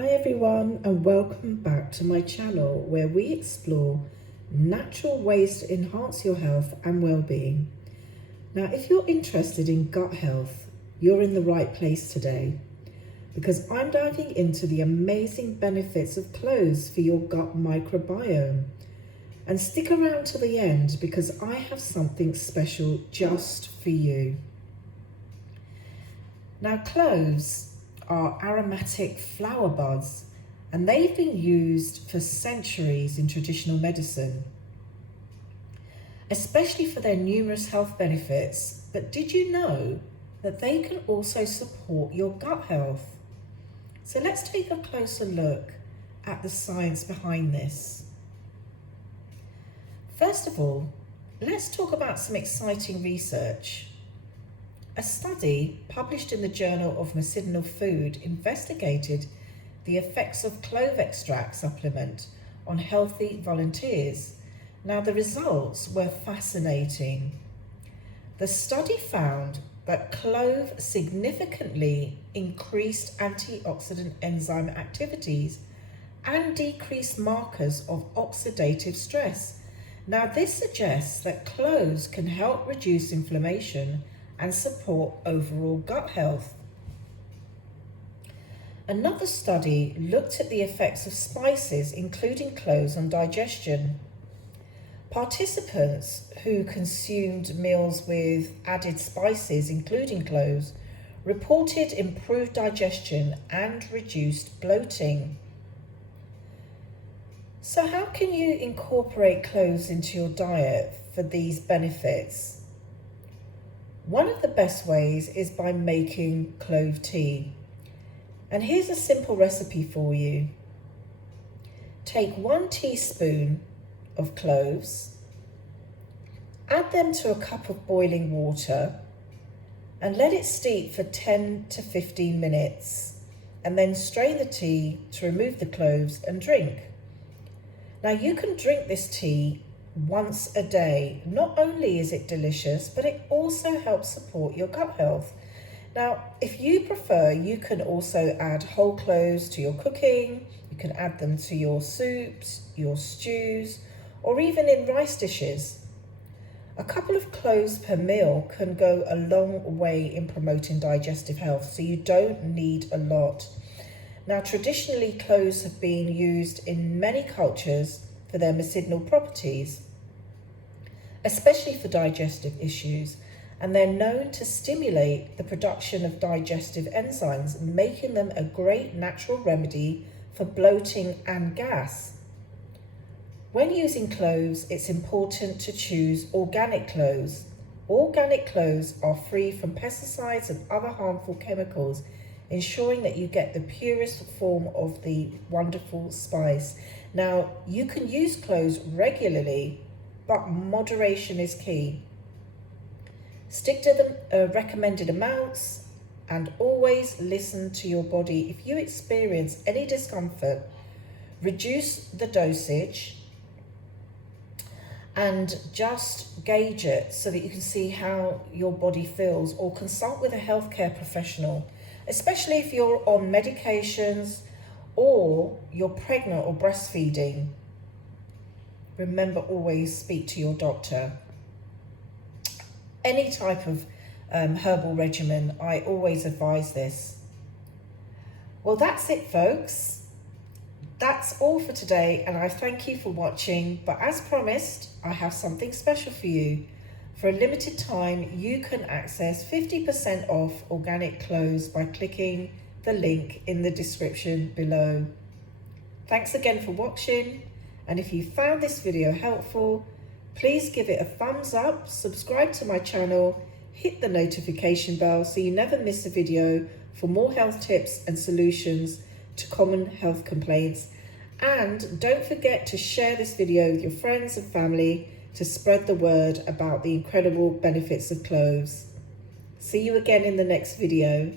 Hi everyone, and welcome back to my channel where we explore natural ways to enhance your health and well-being. Now, if you're interested in gut health, you're in the right place today because I'm diving into the amazing benefits of cloves for your gut microbiome. And stick around to the end because I have something special just for you. Now, cloves are aromatic flower buds, and they've been used for centuries in traditional medicine, especially for their numerous health benefits. But did you know that they can also support your gut health? So let's take a closer look at the science behind this. First of all, let's talk about some exciting research. A study published in the Journal of Medicinal Food investigated the effects of clove extract supplement on healthy volunteers. Now, the results were fascinating. The study found that clove significantly increased antioxidant enzyme activities and decreased markers of oxidative stress. Now, this suggests that cloves can help reduce inflammation and support overall gut health. Another study looked at the effects of spices, including cloves, on digestion. Participants who consumed meals with added spices, including cloves, reported improved digestion and reduced bloating. So how can you incorporate cloves into your diet for these benefits? One of the best ways is by making clove tea. And here's a simple recipe for you. Take 1 teaspoon of cloves, add them to a cup of boiling water and let it steep for 10 to 15 minutes, and then strain the tea to remove the cloves and drink. Now, you can drink this tea once a day. Not only is it delicious, but it also helps support your gut health. Now, if you prefer, you can also add whole cloves to your cooking. You can add them to your soups, your stews, or even in rice dishes. A couple of cloves per meal can go a long way in promoting digestive health, so you don't need a lot. Now, traditionally, cloves have been used in many cultures for their medicinal properties, especially for digestive issues, and they're known to stimulate the production of digestive enzymes, making them a great natural remedy for bloating and gas. When using cloves, it's important to choose organic cloves. Organic cloves are free from pesticides and other harmful chemicals, ensuring that you get the purest form of the wonderful spice. Now, you can use cloves regularly, but moderation is key. Stick to the recommended amounts and always listen to your body. If you experience any discomfort, reduce the dosage and just gauge it so that you can see how your body feels, or consult with a healthcare professional, especially if you're on medications or you're pregnant or breastfeeding. Remember, always speak to your doctor. Any type of herbal regimen, I always advise this. Well, that's it, folks. That's all for today, and I thank you for watching. But as promised, I have something special for you. For a limited time, you can access 50% off organic cloves by clicking the link in the description below. Thanks again for watching, and if you found this video helpful, please give it a thumbs up, subscribe to my channel, hit the notification bell so you never miss a video for more health tips and solutions to common health complaints. And don't forget to share this video with your friends and family to spread the word about the incredible benefits of cloves. See you again in the next video.